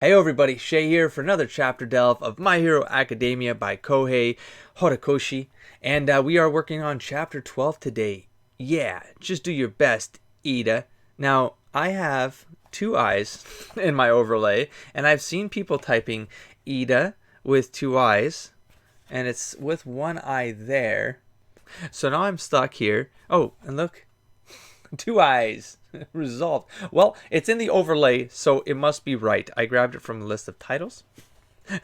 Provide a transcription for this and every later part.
Hey everybody, Shay here for another chapter delve of My Hero Academia by Kohei Horikoshi, and we are working on chapter 12 today. Yeah, just do your best, Ida. Now, I have two eyes in my overlay, and I've seen people typing Ida with two eyes, and it's with one eye there. So now I'm stuck here. Oh, and look, two eyes. Resolved. Well, it's in the overlay, so it must be right. I grabbed it from the list of titles.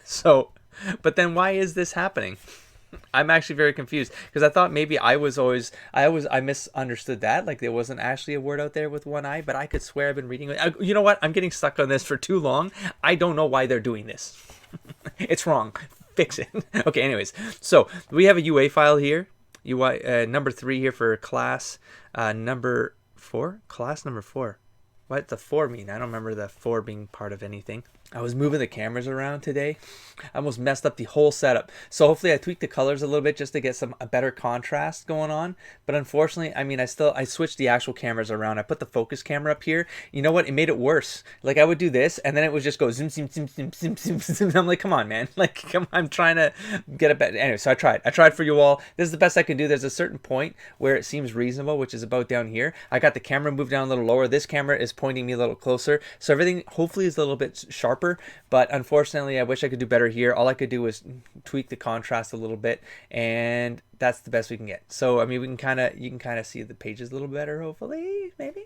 So, but then why is this happening? I'm actually very confused because I thought maybe I misunderstood that. Like there wasn't actually a word out there with one eye, but I could swear I've been reading it. You know what? I'm getting stuck on this for too long. I don't know why they're doing this. It's wrong. Fix it. Okay, anyways. So, we have a UA file here. UI number 3 here for class number 4? Class number 4. What does the 4 mean? I don't remember the 4 being part of anything. I was moving the cameras around today. I almost messed up the whole setup. So hopefully I tweaked the colors a little bit just to get a better contrast going on. But unfortunately, I mean, I switched the actual cameras around. I put the focus camera up here. You know what? It made it worse. Like I would do this and then it would just go zoom, zoom, zoom, zoom, zoom, zoom, zoom. I'm like, come on, man. Like, come on, I'm trying to get it better. Anyway, so I tried. I tried for you all. This is the best I can do. There's a certain point where it seems reasonable, which is about down here. I got the camera moved down a little lower. This camera is pointing me a little closer. So everything hopefully is a little bit sharper. But unfortunately, I wish I could do better here. All I could do was tweak the contrast a little bit, and that's the best we can get. So I mean, you can kind of see the pages a little better, hopefully, maybe.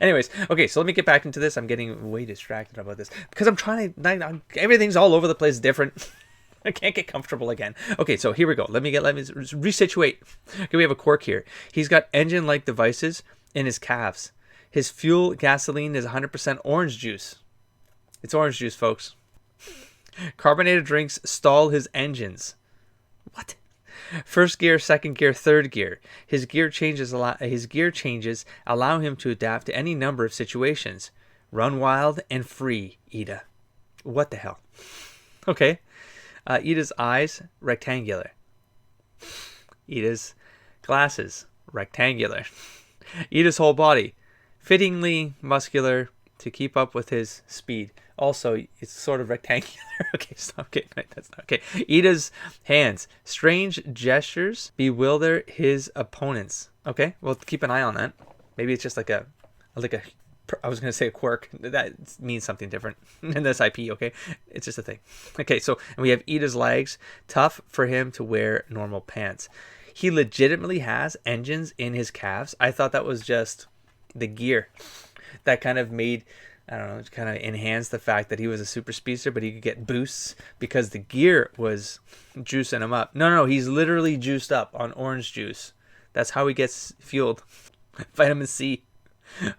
Anyways, okay, so let me get back into this. I'm getting way distracted about this because I'm trying to. Everything's all over the place, different. I can't get comfortable again. Okay, so here we go. Let me resituate. Okay, we have a quirk here. He's got engine-like devices in his calves. His fuel gasoline is 100% orange juice. It's orange juice, folks. Carbonated drinks stall his engines. What? First gear, second gear, third gear. His gear changes allow him to adapt to any number of situations. Run wild and free, Ida. What the hell? Okay. Ida's eyes, rectangular. Ida's glasses, rectangular. Ida's whole body, fittingly muscular to keep up with his speed. Also, it's sort of rectangular. Okay, stop. Okay, that's not okay. Ida's hands, strange gestures bewilder his opponents. Okay, well, keep an eye on that. Maybe it's just like a I was going to say a quirk. That means something different in this IP, okay? It's just a thing. Okay, so and we have Ida's legs, tough for him to wear normal pants. He legitimately has engines in his calves. I thought that was just the gear that kind of made, I don't know, kind of enhanced the fact that he was a super speedster, but he could get boosts because the gear was juicing him up. No, he's literally juiced up on orange juice. That's how he gets fueled. Vitamin C.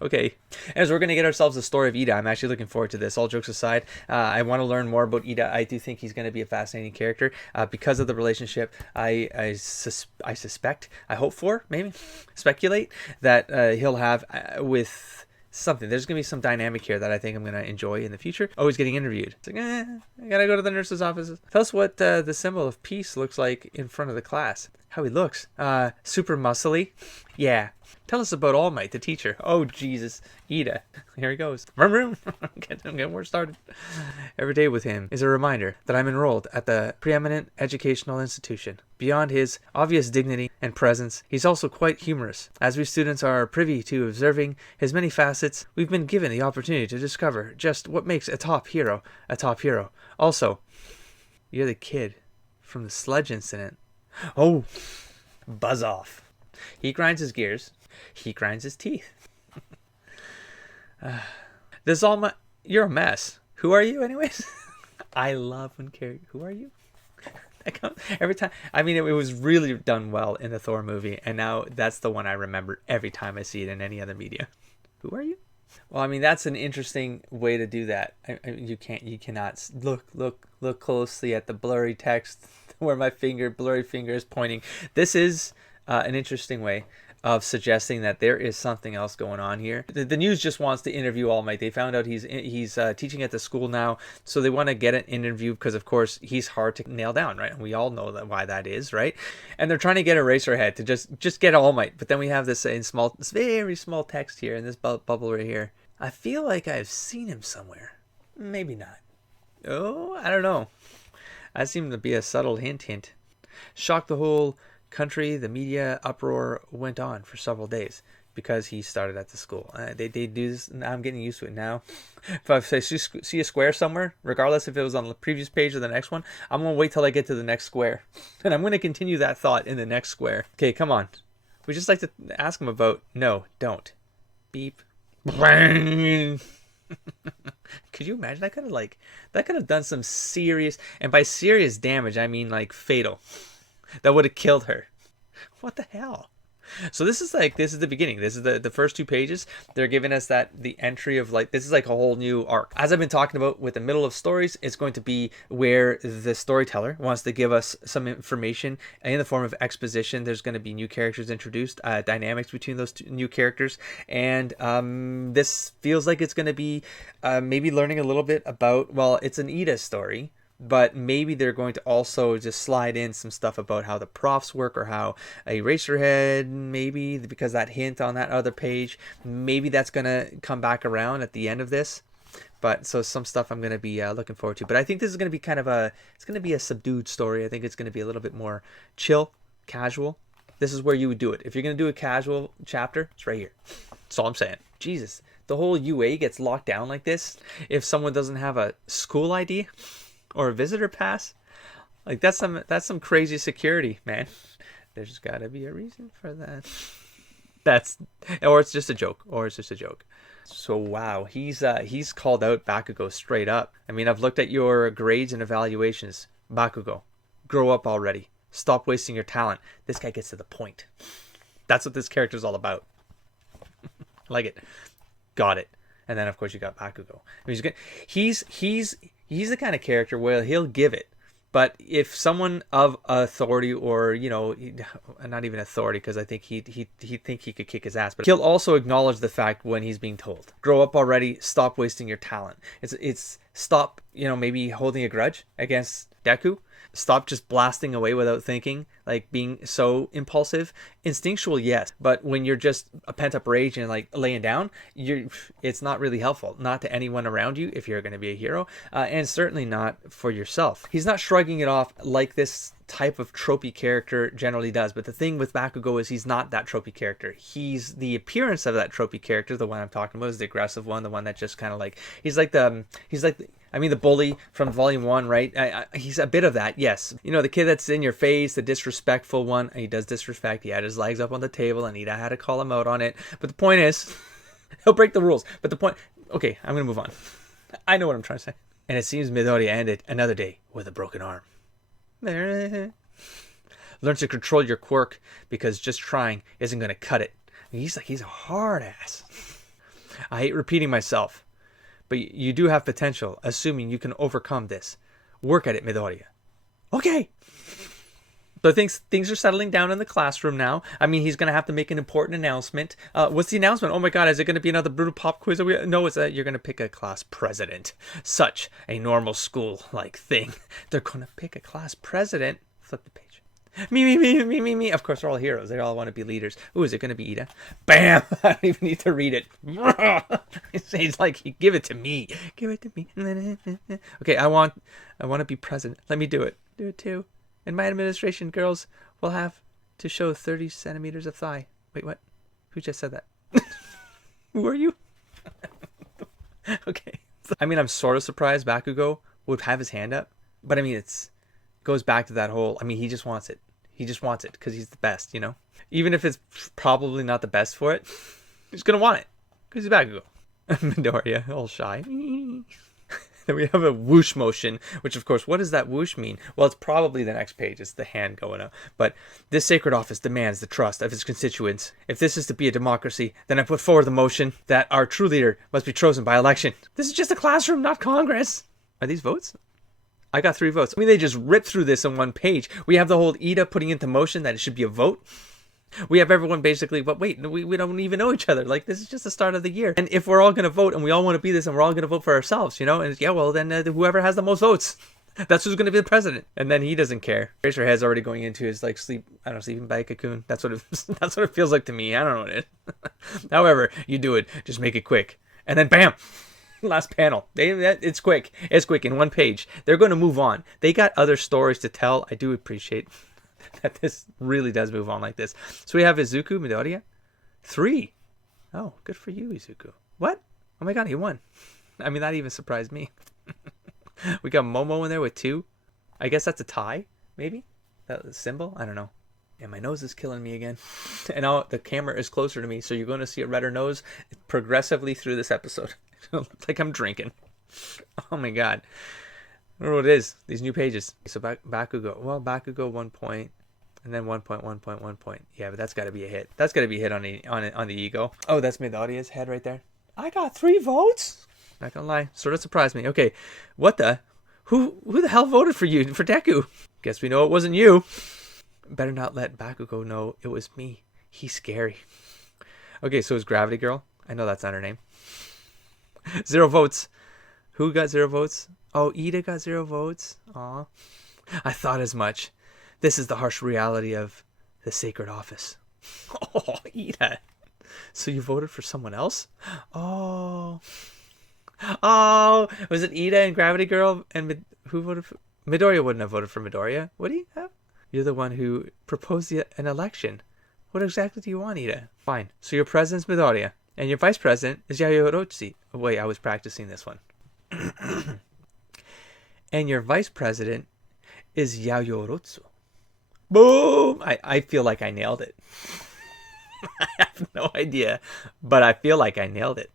Okay, as we're going to get ourselves the story of Ida, I'm actually looking forward to this. All jokes aside, I want to learn more about Ida. I do think he's going to be a fascinating character because of the relationship. I suspect, I hope for, maybe, speculate that he'll have with something. There's going to be some dynamic here that I think I'm going to enjoy in the future. Oh, he's getting interviewed. It's like, I got to go to the nurse's office. Tell us what the symbol of peace looks like in front of the class. How he looks. Super muscly. Yeah. Tell us about All Might, the teacher. Oh, Jesus. Ida. Here he goes. Vroom, vroom. Get more started. Every day with him is a reminder that I'm enrolled at the preeminent educational institution. Beyond his obvious dignity and presence, he's also quite humorous. As we students are privy to observing his many facets, we've been given the opportunity to discover just what makes a top hero a top hero. Also, you're the kid from the sludge incident. Oh, buzz off. He grinds his gears. He grinds his teeth. You're a mess. Who are you, anyways? I love when who are you? Every time. I mean, it was really done well in the Thor movie, and now that's the one I remember every time I see it in any other media. Who are you? Well, I mean, that's an interesting way to do that. You cannot look closely at the blurry text where my blurry finger is pointing. This is an interesting way of suggesting that there is something else going on here. The news just wants to interview All Might. They found out he's teaching at the school now, so they want to get an interview because, of course, he's hard to nail down, right? And we all know why that is, right? And they're trying to get Eraserhead to just get All Might. But then we have this very small text here in this bubble right here. I feel like I've seen him somewhere. Maybe not. Oh, I don't know. That seemed to be a subtle hint. Shocked the whole country. The media uproar went on for several days because he started at the school. They do this. I'm getting used to it now. If I see a square somewhere, regardless if it was on the previous page or the next one, I'm going to wait till I get to the next square. And I'm going to continue that thought in the next square. Okay, come on. We just like to ask him about, no, don't. Beep. Bang. Could you imagine? That could have done some serious, and by serious damage, I mean like fatal. That would have killed her. What the hell? So this is the beginning. This is the first 2 pages. They're giving us the entry of this is like a whole new arc. As I've been talking about with the middle of stories, it's going to be where the storyteller wants to give us some information in the form of exposition. There's going to be new characters introduced, dynamics between those new characters, and this feels like it's going to be maybe learning a little bit about, well, it's an Ida story, but maybe they're going to also just slide in some stuff about how the profs work, or how Eraserhead, maybe, because that hint on that other page, maybe that's going to come back around at the end of this. But so some stuff I'm going to be looking forward to. But I think this is going to be it's going to be a subdued story. I think it's going to be a little bit more chill, casual. This is where you would do it. If you're going to do a casual chapter, it's right here. That's all I'm saying. Jesus, the whole UA gets locked down like this if someone doesn't have a school ID or a visitor pass. Like that's some crazy security, man. There's got to be a reason for that. Or it's just a joke. So wow, he's called out Bakugo straight up. I mean, I've looked at your grades and evaluations. Bakugo, grow up already. Stop wasting your talent. This guy gets to the point. That's what this character's all about. Like it. Got it. And then of course you got Bakugo. I mean, he's the kind of character where he'll give it. But if someone of authority, or, you know, not even authority, because I think he'd think he could kick his ass, but he'll also acknowledge the fact when he's being told, grow up already, stop wasting your talent. It's stop, you know, maybe holding a grudge against Deku. Stop just blasting away without thinking, like being so impulsive. Instinctual, yes, but when you're just a pent-up rage and like laying down, it's not really helpful, not to anyone around you if you're going to be a hero, and certainly not for yourself. He's not shrugging it off like this type of tropey character generally does, but the thing with Bakugo is he's not that tropey character. He's the appearance of that tropey character. The one I'm talking about is the aggressive one, the one that just kind of like, he's like the bully from Volume 1, right? He's a bit of that, yes. You know, the kid that's in your face, the disrespectful one. He does disrespect. He had his legs up on the table, and Ida had to call him out on it. But the point is, he'll break the rules. But the point... Okay, I'm going to move on. I know what I'm trying to say. And it seems Midoriya ended another day with a broken arm. Learn to control your quirk, because just trying isn't going to cut it. He's a hard ass. I hate repeating myself, but you do have potential, assuming you can overcome this. Work at it, Midoriya. Okay. So things are settling down in the classroom now. I mean, he's going to have to make an important announcement. What's the announcement? Oh my god, is it going to be another brutal pop quiz? No, it's that you're going to pick a class president. Such a normal school-like thing. They're going to pick a class president. Flip the page. Me. Of course, they're all heroes. They all want to be leaders. Ooh, is it going to be Ida? Bam! I don't even need to read it. He's like, give it to me. Give it to me. Okay, I want to be president. Let me do it. Do it too. In my administration, girls will have to show 30 centimeters of thigh. Wait, what? Who just said that? Who are you? Okay. I mean, I'm sort of surprised Bakugo would have his hand up. But I mean, it goes back to that whole... I mean, he just wants it. He just wants it because he's the best, you know? Even if it's probably not the best for it, he's going to want it because he's Bakugo. Midoriya, all shy. Then we have a whoosh motion, which of course, what does that whoosh mean? Well, it's probably the next page. It's the hand going up. But this sacred office demands the trust of its constituents. If this is to be a democracy, then I put forward the motion that our true leader must be chosen by election. This is just a classroom, not Congress. Are these votes? I got 3 votes. I mean, they just ripped through this on one page. We have the whole Ida putting into motion that it should be a vote. We have everyone basically, but wait, we don't even know each other. Like, this is just the start of the year. And if we're all going to vote and we all want to be this and we're all going to vote for ourselves, you know, and yeah, well, then whoever has the most votes, that's who's going to be the president. And then he doesn't care. Eraserhead's already going into his, like, sleeping bag cocoon. That's what it feels like to me. I don't know what it is. However, you do it. Just make it quick. And then bam! Last panel. It's quick. It's quick in one page. They're going to move on. They got other stories to tell. I do appreciate that this really does move on like this. So we have Izuku Midoriya. 3. Oh, good for you, Izuku. What? Oh my god, he won. I mean, that even surprised me. We got Momo in there with 2. I guess that's a tie, maybe? That symbol? I don't know. And my nose is killing me again. And now the camera is closer to me, so you're going to see a redder nose progressively through this episode. It looks like I'm drinking. Oh my god. I don't know what it is. These new pages. So Bakugo. Well, Bakugo 1 point. And then 1 point, 1 point, 1 point. Yeah, but that's got to be a hit. That's got to be a hit on the ego. Oh, that's Midoriya's head right there. I got 3 votes. Not gonna lie. Sort of surprised me. Okay. What the? Who the hell voted for you? For Deku? Guess we know it wasn't you. Better not let Bakugo know it was me. He's scary. Okay, so it's Gravity Girl. I know that's not her name. 0 votes. Who got 0 votes? Oh, Ida got 0 votes. Aw. I thought as much. This is the harsh reality of the sacred office. Oh, Ida. So you voted for someone else? Oh. Oh, was it Ida and Gravity Girl? And who voted for... Midoriya wouldn't have voted for Midoriya. What do you have? You're the one who proposed an election. What exactly do you want, Ida? Fine. So your president's Midoriya, and your vice president is Yaoyorozu. Oh, wait, I was practicing this one. And your vice president is Yaoyorozu. Boom! I feel like I nailed it. I have no idea, but I feel like I nailed it.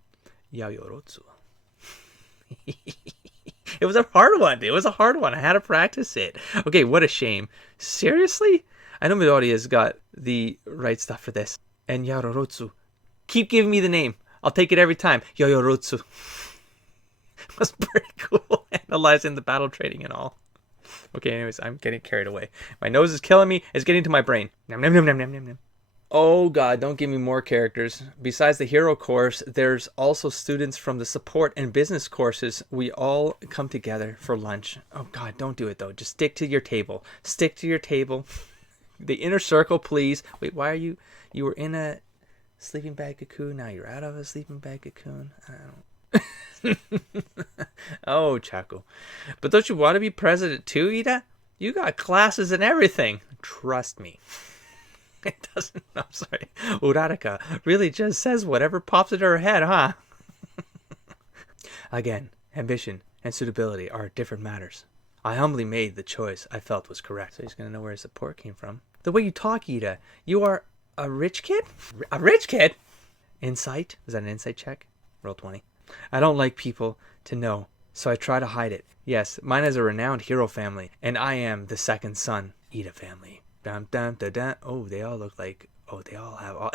Yaoyorozu. It was a hard one. It was a hard one. I had to practice it. Okay, what a shame. Seriously? I know Midoriya's got the right stuff for this. And Yaoyorozu. Keep giving me the name. I'll take it every time. Yaoyorozu. It was pretty cool. Analyzing the battle trading and all. Okay, anyways, I'm getting carried away. My nose is killing me. It's getting to my brain. Nom, nom, nom, nom, nom, nom, nom. Oh god, don't give me more characters. Besides the hero course, there's also students from the support and business courses. We all come together for lunch. Oh god, don't do it though. Just stick to your table. Stick to your table. The inner circle, please. Wait, why are you were in a sleeping bag cocoon, now you're out of a sleeping bag cocoon? I don't Oh, Chaco. But don't you want to be president too, Ida? You got classes and everything. Trust me. It doesn't. I'm sorry. Uraraka really just says whatever pops into her head, huh? Again, ambition and suitability are different matters. I humbly made the choice I felt was correct. So he's going to know where his support came from. The way you talk, Ida, you are a rich kid? A rich kid? Insight? Was that an insight check? Roll 20. I don't like people to know, so I try to hide it. Yes, mine is a renowned hero family, and I am the second son. Ida family. Dum, dum, dum, dum. Oh, they all look like... Oh, they all have... All...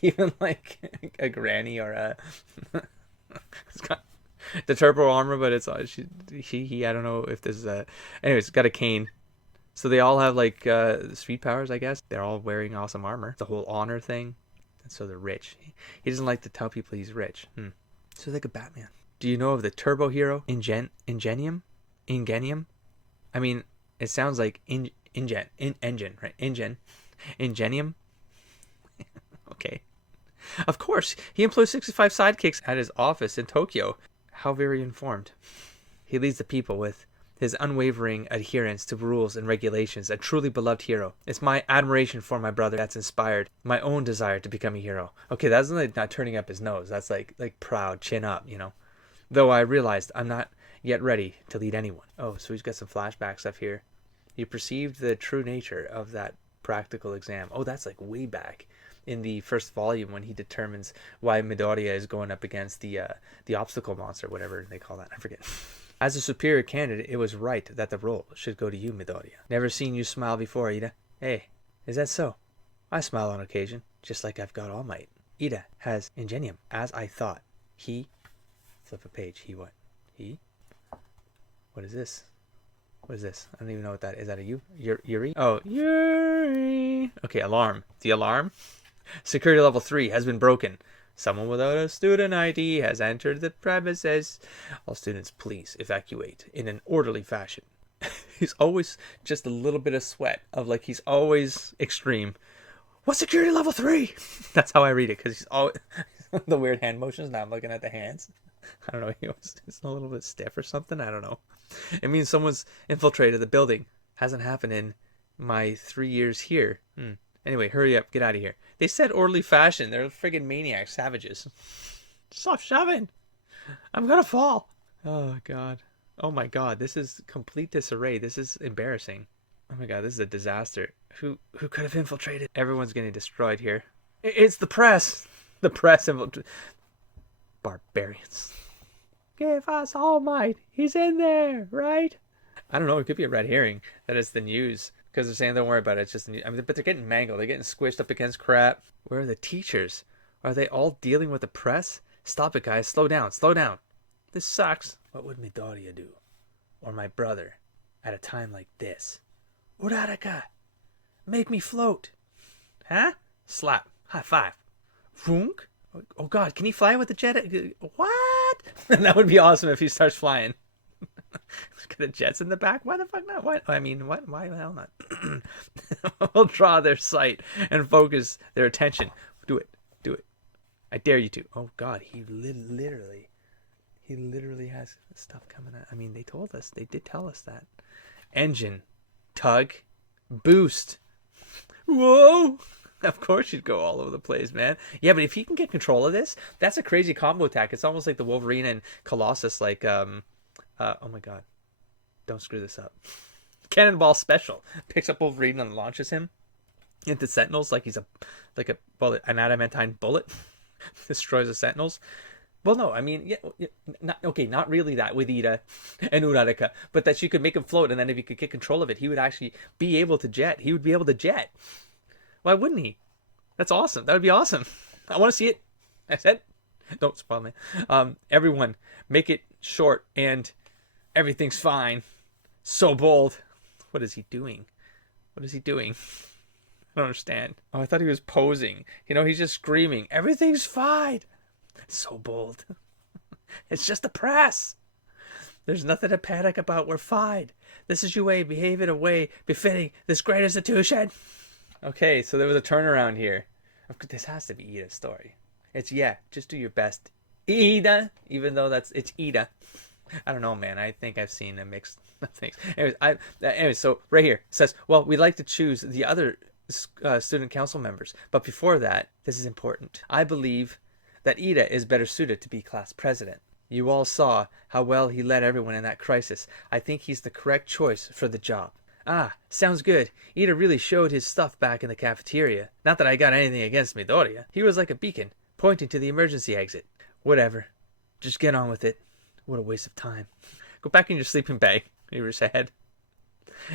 Even like a granny or a... It's got the turbo armor, but it's... He, I don't know if this is a... Anyways, it's got a cane. So they all have like speed powers, I guess. They're all wearing awesome armor. The whole honor thing. And so they're rich. He doesn't like to tell people he's rich. So like a Batman. Do you know of the turbo hero Ingenium? I mean, it sounds like engine, right? Ingenium. Okay. Of course, he employs 65 sidekicks at his office in Tokyo. How very informed. He leads the people with his unwavering adherence to rules and regulations, a truly beloved hero. It's my admiration for my brother that's inspired my own desire to become a hero. Okay, that's like not turning up his nose. That's like proud, chin up, you know. Though I realized I'm not yet ready to lead anyone. Oh, so he's got some flashback stuff here. He perceived the true nature of that practical exam. Oh, that's like way back in the first volume when he determines why Midoriya is going up against the obstacle monster, whatever they call that. I forget. As a superior candidate, it was right that the role should go to you, Midoriya. Never seen you smile before, Ida. Hey, is that so? I smile on occasion, just like I've got All Might. Ida has ingenium, as I thought. He... Flip a page. He what? He? What is this? What is this? I don't even know what that is. Is that a you? Yuri? Oh, Yuri. Okay, alarm. The alarm? Security level 3 has been broken. Someone without a student ID has entered the premises. All students, please evacuate in an orderly fashion. He's always just a little bit of sweat of like he's always extreme. What's security level 3? That's how I read it because he's always the weird hand motions. Now I'm looking at the hands. I don't know. He was just a little bit stiff or something. I don't know. It means someone's infiltrated the building. Hasn't happened in my 3 years here. Anyway, hurry up. Get out of here. They said orderly fashion. They're friggin' maniacs, savages. Stop shoving. I'm gonna fall. Oh, God. Oh, my God. This is complete disarray. This is embarrassing. Oh, my God. This is a disaster. Who could have infiltrated? Everyone's getting destroyed here. It's the press. The press infiltrated. Barbarians. Give us All Might. He's in there, right? I don't know. It could be a red herring. That is the news. Because they're saying don't worry about it. It's just the news. I mean, but they're getting mangled. They're getting squished up against crap. Where are the teachers? Are they all dealing with the press? Stop it, guys. Slow down. Slow down. This sucks. What would Midoriya do? Or my brother? At a time like this? Uraraka! Make me float. Huh? Slap. High five. Vroom? Oh, God. Can he fly with the jet? What? That would be awesome if he starts flying. Got the jets in the back? Why the fuck not? What? I mean, what? Why the hell not? We'll draw their sight and focus their attention. Do it. Do it. I dare you to. Oh, God. He literally has stuff coming out. I mean, they told us. They did tell us that. Engine. Tug. Boost. Whoa! Of course you'd go all over the place, man. Yeah, but if he can get control of this, that's a crazy combo attack. It's almost like the Wolverine and Colossus, like, oh my God. Don't screw this up. Cannonball Special. Picks up Wolverine and launches him into Sentinels like he's an adamantine bullet. Destroys the Sentinels. Well, no, I mean, yeah, not really that with Ida and Uraraka, but that she could make him float, and then if he could get control of it, he would actually be able to jet. He would be able to jet. Why wouldn't he? That's awesome. That would be awesome. I want to see it. I said, don't spoil me. Everyone, make it short and everything's fine. So bold. What is he doing? What is he doing? I don't understand. Oh, I thought he was posing. You know, he's just screaming, everything's fine. So bold. It's just the press. There's nothing to panic about. We're fine. This is your way. Behave in a way befitting this great institution. Okay, so there was a turnaround here. This has to be Ida's story. It's, yeah, just do your best. Ida, even though it's Ida. I don't know, man. I think I've seen a mix of things. Anyways, so right here it says, well, we'd like to choose the other student council members. But before that, this is important. I believe that Ida is better suited to be class president. You all saw how well he led everyone in that crisis. I think he's the correct choice for the job. Ah, sounds good. Ida really showed his stuff back in the cafeteria. Not that I got anything against Midoriya. He was like a beacon, pointing to the emergency exit. Whatever. Just get on with it. What a waste of time. Go back in your sleeping bag, you said.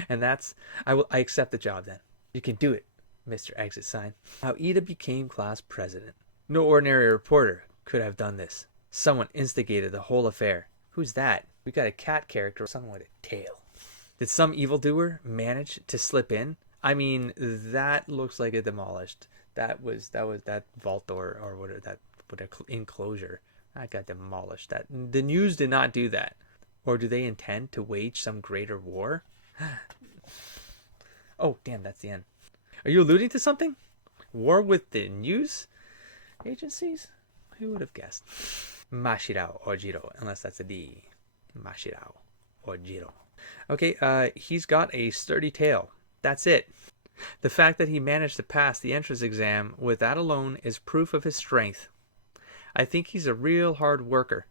And that's, I accept the job then. You can do it, Mr. Exit Sign. How Ida became class president. No ordinary reporter could have done this. Someone instigated the whole affair. Who's that? We got a cat character, someone with a tail. Did some evildoer manage to slip in? I mean, that looks like a demolished. That was that vault door or whatever, that enclosure. That got demolished. That the news did not do that. Or do they intend to wage some greater war? Oh, damn, that's the end. Are you alluding to something? War with the news agencies? Who would have guessed? Mashirao Ojiro, unless that's a D. Mashirao Ojiro. Okay, he's got a sturdy tail. That's it. The fact that he managed to pass the entrance exam with that alone is proof of his strength. I think he's a real hard worker.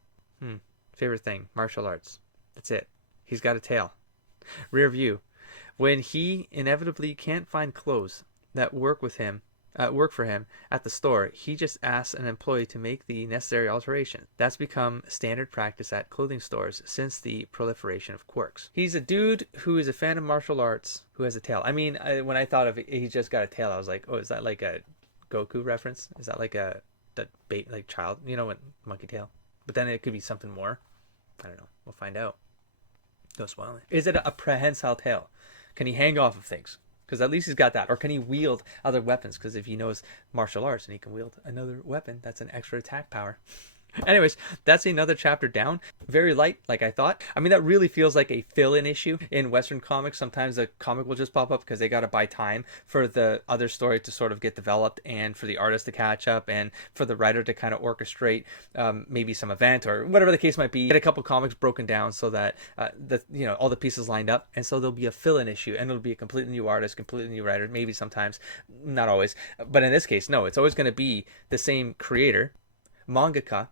Favorite thing, martial arts. That's it. He's got a tail. Rear view. When he inevitably can't find clothes that work for him at the store, he just asks an employee to make the necessary alteration. That's become standard practice at clothing stores since the proliferation of quirks. He's a dude who is a fan of martial arts who has a tail. I mean, when I thought of it, he just got a tail, I was like, oh, is that like a Goku reference? Is that like a child, what monkey tail? But then it could be something more. I don't know. We'll find out. No spoiling. Is it a prehensile tail? Can he hang off of things? Because at least he's got that. Or can he wield other weapons? Because if he knows martial arts and he can wield another weapon, that's an extra attack power. Anyways, that's another chapter down. Very light, like I thought. I mean, that really feels like a fill-in issue in Western comics. Sometimes a comic will just pop up because they got to buy time for the other story to sort of get developed, and for the artist to catch up, and for the writer to kind of orchestrate maybe some event or whatever the case might be. Get a couple comics broken down so that all the pieces lined up, and so there'll be a fill-in issue, and it'll be a completely new artist, completely new writer. Maybe sometimes, not always, but in this case, no. It's always going to be the same creator, mangaka.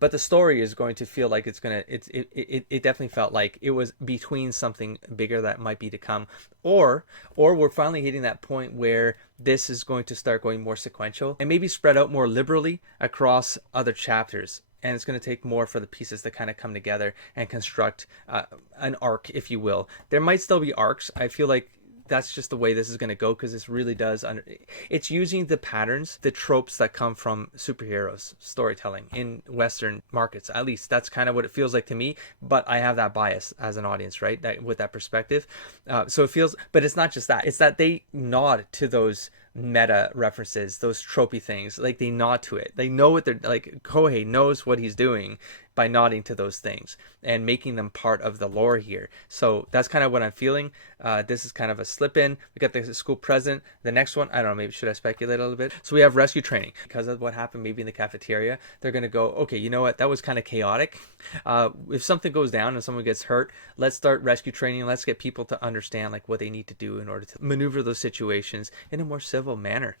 But the story is going to feel like it definitely felt like it was between something bigger that might be to come, or we're finally hitting that point where this is going to start going more sequential and maybe spread out more liberally across other chapters, and it's going to take more for the pieces to kind of come together and construct an arc, if you will. There might still be arcs. I feel like that's just the way this is going to go, because this really does it's using the patterns, the tropes that come from superheroes storytelling in Western markets. At least that's kind of what it feels like to me, but I have that bias as an audience, right? With that perspective. So it feels, but it's not just that, it's that they nod to those meta references, those tropey things. Like, they nod to it, they know what they're like. Kohei knows what he's doing by nodding to those things and making them part of the lore here. So that's kind of what I'm feeling. This is kind of a slip in. We got the school president. The next one, I don't know, maybe should I speculate a little bit? So we have rescue training. Because of what happened maybe in the cafeteria, they're going to go, okay, you know what? That was kind of chaotic. If something goes down and someone gets hurt, let's start rescue training. Let's get people to understand like what they need to do in order to maneuver those situations in a more civil manner.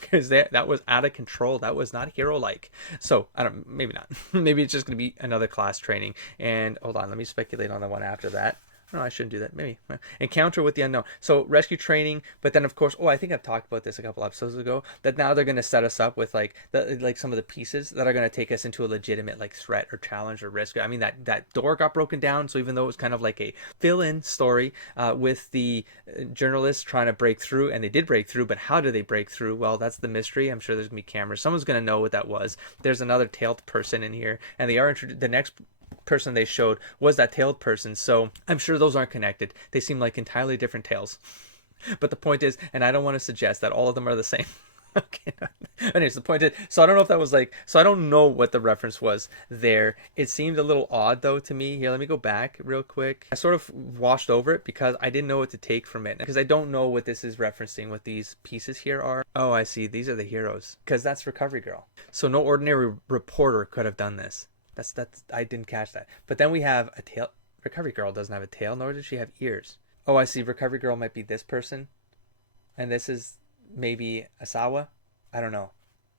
Because that was out of control. That was not hero-like. So maybe not. Maybe it's just going to be another class training. And hold on, let me speculate on the one after that. No, I shouldn't do that. Maybe encounter with the unknown. So rescue training, but then of course, I think I've talked about this a couple episodes ago. That now they're going to set us up with like some of the pieces that are going to take us into a legitimate like threat or challenge or risk. I mean, that door got broken down, so even though it was kind of like a fill-in story with the journalists trying to break through, and they did break through, but how do they break through? Well, that's the mystery. I'm sure there's gonna be cameras. Someone's going to know what that was. There's another tailed person in here, and they are the next person they showed was that tailed person, so I'm sure those aren't connected. They seem like entirely different tales. But the point is, and I don't want to suggest that all of them are the same. Okay. Anyways, the point is, so I don't know if that was like, so I don't know what the reference was there. It seemed a little odd though to me. Here, let me go back real quick. I sort of washed over it because I didn't know what to take from it, because I don't know what this is referencing, what these pieces here are. Oh, I see. These are the heroes, because that's Recovery Girl. So no ordinary reporter could have done this. That's I didn't catch that. But then we have a tail. Recovery Girl doesn't have a tail, nor does she have ears. Oh, I see. Recovery Girl might be this person, and this is maybe Asawa. I don't know.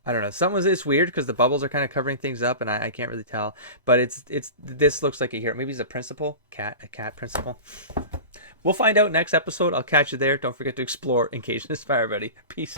It's weird because the bubbles are kind of covering things up, and I can't really tell. But it's this looks like a hero. Maybe he's a principal, a cat principal. We'll find out next episode. I'll catch you there. Don't forget to explore, engage, and inspire, buddy. Peace.